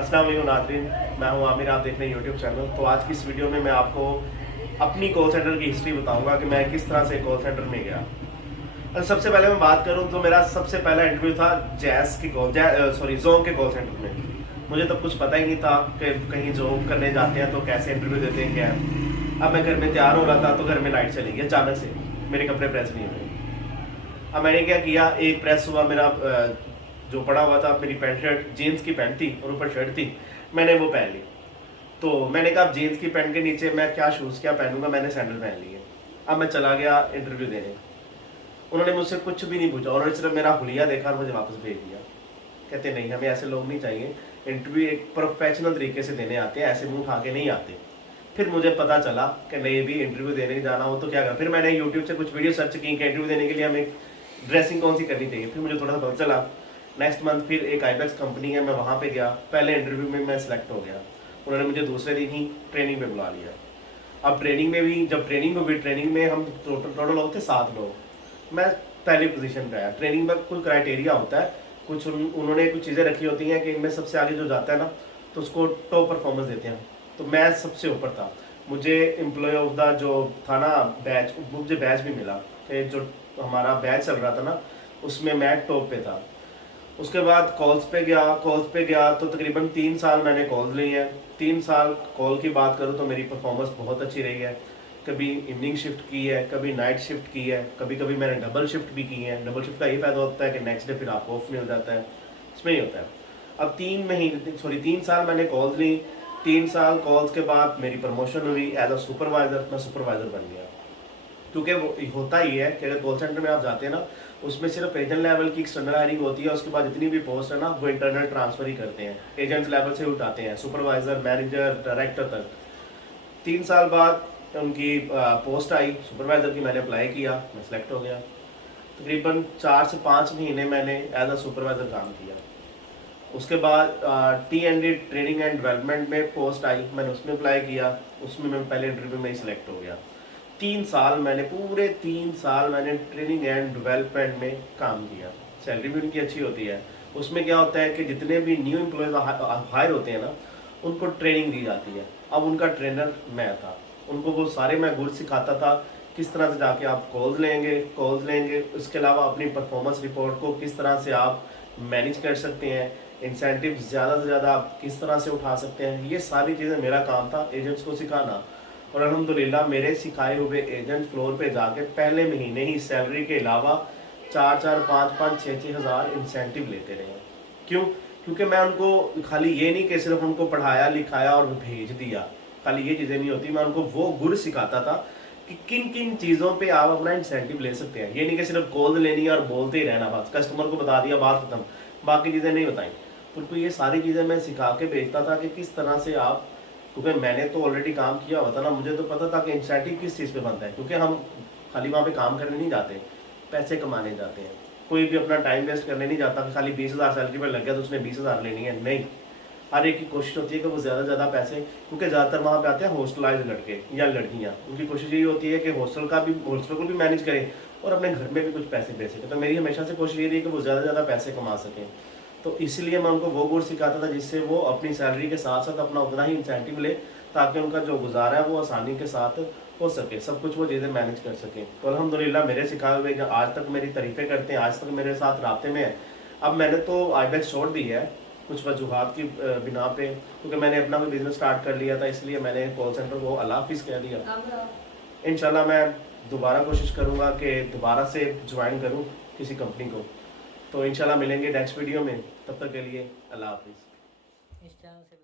अस्सलाम वालेकुम नाज़रीन, मैं हूं आमिर, आप देख रहे हैं यूट्यूब चैनल। तो आज की इस वीडियो में मैं आपको अपनी कॉल सेंटर की हिस्ट्री बताऊंगा कि मैं किस तरह से कॉल सेंटर में गया। और सबसे पहले मैं बात करूं तो मेरा सबसे पहला इंटरव्यू था जोंग के कॉल सेंटर में। मुझे तब कुछ पता ही नहीं था कि कहीं जॉब करने जाते हैं तो कैसे इंटरव्यू देते हैं क्या है। अब मैं घर में तैयार हो रहा था तो घर में लाइट चली गई अचानक से, मेरे कपड़े प्रेस नहीं हुए। अब मैंने क्या किया, एक प्रेस हुआ मेरा जो पड़ा हुआ था, मेरी पैंट शर्ट जीन्स की पैंट थी और ऊपर शर्ट थी, मैंने वो पहन ली। तो मैंने कहा जीन्स की पैंट के नीचे मैं क्या शूज़ क्या पहनूंगा, मैंने सैंडल पहन लिए। अब मैं चला गया इंटरव्यू देने। उन्होंने मुझसे कुछ भी नहीं पूछा, उन्होंने सिर्फ मेरा हुलिया देखा और मुझे वापस भेज दिया। कहते नहीं, हमें ऐसे लोग नहीं चाहिए, इंटरव्यू एक प्रोफेशनल तरीके से देने आते हैं, ऐसे मुंह उठा के नहीं आते। फिर मुझे पता चला कि नहीं भी इंटरव्यू देने जाना हो तो क्या कर। फिर मैंने यूट्यूब से कुछ वीडियो सर्च की कि इंटरव्यू देने के लिए हमें ड्रेसिंग कौन सी करनी चाहिए। फिर मुझे थोड़ा सा पता चला। नेक्स्ट मंथ फिर एक आईबैक्स कंपनी है, मैं वहाँ पे गया। पहले इंटरव्यू में मैं सिलेक्ट हो गया, उन्होंने मुझे दूसरे दिन ही ट्रेनिंग में बुला लिया। अब ट्रेनिंग में भी जब ट्रेनिंग हुई, ट्रेनिंग में हम टोटल लोग थे 7 लोग। मैं पहली पोजीशन पे आया। ट्रेनिंग में कुछ क्राइटेरिया होता है, कुछ उन्होंने कुछ चीज़ें रखी होती हैं कि इनमें सबसे आगे जो जाता है ना तो उसको टॉप परफॉर्मेंस देते हैं। तो मैं सबसे ऊपर था। मुझे एम्प्लॉय ऑफ द जो था ना बैच, मुझे बैच भी मिला कि जो हमारा बैच चल रहा था ना उसमें मैं टॉप पे था। उसके बाद कॉल्स पे गया तो तकरीबन 3 साल मैंने कॉल्स ली है। 3 साल कॉल की बात करूँ तो मेरी परफॉर्मेंस बहुत अच्छी रही है। कभी इवनिंग शिफ्ट की है, कभी नाइट शिफ्ट की है, कभी कभी मैंने डबल शिफ्ट भी की है। डबल शिफ्ट का ये फायदा होता है कि नेक्स्ट डे फिर आपको ऑफ मिल जाता है, इसमें ही होता है। अब 3 साल मैंने कॉल्स ली। 3 साल कॉल्स के बाद मेरी प्रमोशन हुई एज अ सुपरवाइजर, मैं सुपरवाइजर बन गया। क्योंकि वो होता ही है कि अगर कॉल सेंटर में आप जाते हैं ना, उसमें सिर्फ एजेंट लेवल की एक्सटर्नल हायरिंग होती है, उसके बाद जितनी भी पोस्ट है ना वो इंटरनल ट्रांसफर ही करते हैं, एजेंट्स लेवल से उठाते हैं, सुपरवाइजर, मैनेजर, डायरेक्टर तक। 3 साल बाद उनकी पोस्ट आई सुपरवाइजर की, मैंने अप्लाई किया, मैं सिलेक्ट हो गया। तकरीबन 4 से 5 महीने मैंने एज अ सुपरवाइजर काम किया। उसके बाद T&D ट्रेनिंग एंड डेवलपमेंट में पोस्ट आई, मैंने उसमें अप्लाई किया, उसमें मैं पहले इंटरव्यू में ही सिलेक्ट हो गया। 3 साल मैंने, पूरे 3 साल मैंने ट्रेनिंग एंड डेवलपमेंट में काम किया। सैलरी भी उनकी अच्छी होती है। उसमें क्या होता है कि जितने भी न्यू एम्प्लॉयज हायर होते हैं ना उनको ट्रेनिंग दी जाती है। अब उनका ट्रेनर मैं था, उनको वो सारे मैं गुर सिखाता था, किस तरह से जाके आप कॉल्स लेंगे। उसके अलावा अपनी परफॉर्मेंस रिपोर्ट को किस तरह से आप मैनेज कर सकते हैं, इंसेंटिव ज़्यादा से ज़्यादा आप किस तरह से उठा सकते हैं। ये सारी चीज़ें मेरा काम था एजेंट्स को सिखाना। और अल्हम्दुलिल्लाह मेरे सिखाए हुए एजेंट फ्लोर पे जाके पहले महीने ही सैलरी के अलावा 4-4, 5-5, 6-6 हज़ार इंसेंटिव लेते रहे। क्यों? क्योंकि मैं उनको खाली ये नहीं कि सिर्फ उनको पढ़ाया लिखाया और भेज दिया, खाली ये चीज़ें नहीं होती। मैं उनको वो गुर सिखाता था कि किन किन चीज़ों पे आप अपना इंसेंटिव ले सकते हैं। ये नहीं कि सिर्फ कॉल लेनी है और बोलते ही रहना, बस कस्टमर को बता दिया, बात खत्म, बाकी चीज़ें नहीं बताई। उनको ये सारी चीज़ें मैं सिखा के भेजता था कि किस तरह से आप, क्योंकि मैंने तो ऑलरेडी काम किया हुआ था ना, मुझे तो पता था कि इंसेंटिव किस चीज़ पे बनता है। क्योंकि हम खाली वहाँ पे काम करने नहीं जाते, पैसे कमाने जाते हैं। कोई भी अपना टाइम वेस्ट करने नहीं जाता कि खाली 20,000 सैलरी पर लग गया तो उसने 20,000 लेनी है, नहीं। हर एक की कोशिश होती है कि वो ज़्यादा से ज़्यादा पैसे, क्योंकि ज़्यादातर वहाँ पे आते हैं हॉस्टलाइज लड़के या लड़कियाँ, उनकी कोशिश यही होती है कि हॉस्टल को भी मैनेज करें और अपने घर में भी कुछ पैसे भेज सकें। तो मेरी हमेशा से कोशिश ये रही कि वो ज़्यादा से ज़्यादा पैसे कमा सकें। तो इसलिए मैं उनको वो गुर सिखाता था जिससे वो अपनी सैलरी के साथ साथ अपना उतना ही इंसेंटिव ले, ताकि उनका जो गुजारा है वो आसानी के साथ हो सके, सब कुछ वो चीज़ें मैनेज कर सकें। तो अल्हम्दुलिल्लाह मेरे सिखाए हुए आज तक मेरी तारीफ़ें करते हैं, आज तक मेरे साथ राब्ते में है। अब मैंने तो आईबैक्स छोड़ दी है कुछ वजूहात की बिना पे, क्योंकि मैंने अपना कोई बिजनेस स्टार्ट कर लिया था, इसलिए मैंने कॉल सेंटर को अल्लाह हाफिज़ कह दिया। इंशाल्लाह मैं दोबारा कोशिश करूँगा कि दोबारा से ज्वाइन करूँ किसी कंपनी को। तो इंशाल्लाह मिलेंगे नेक्स्ट वीडियो में, तब तक के लिए अल्लाह हाफिज़। इस चैनल से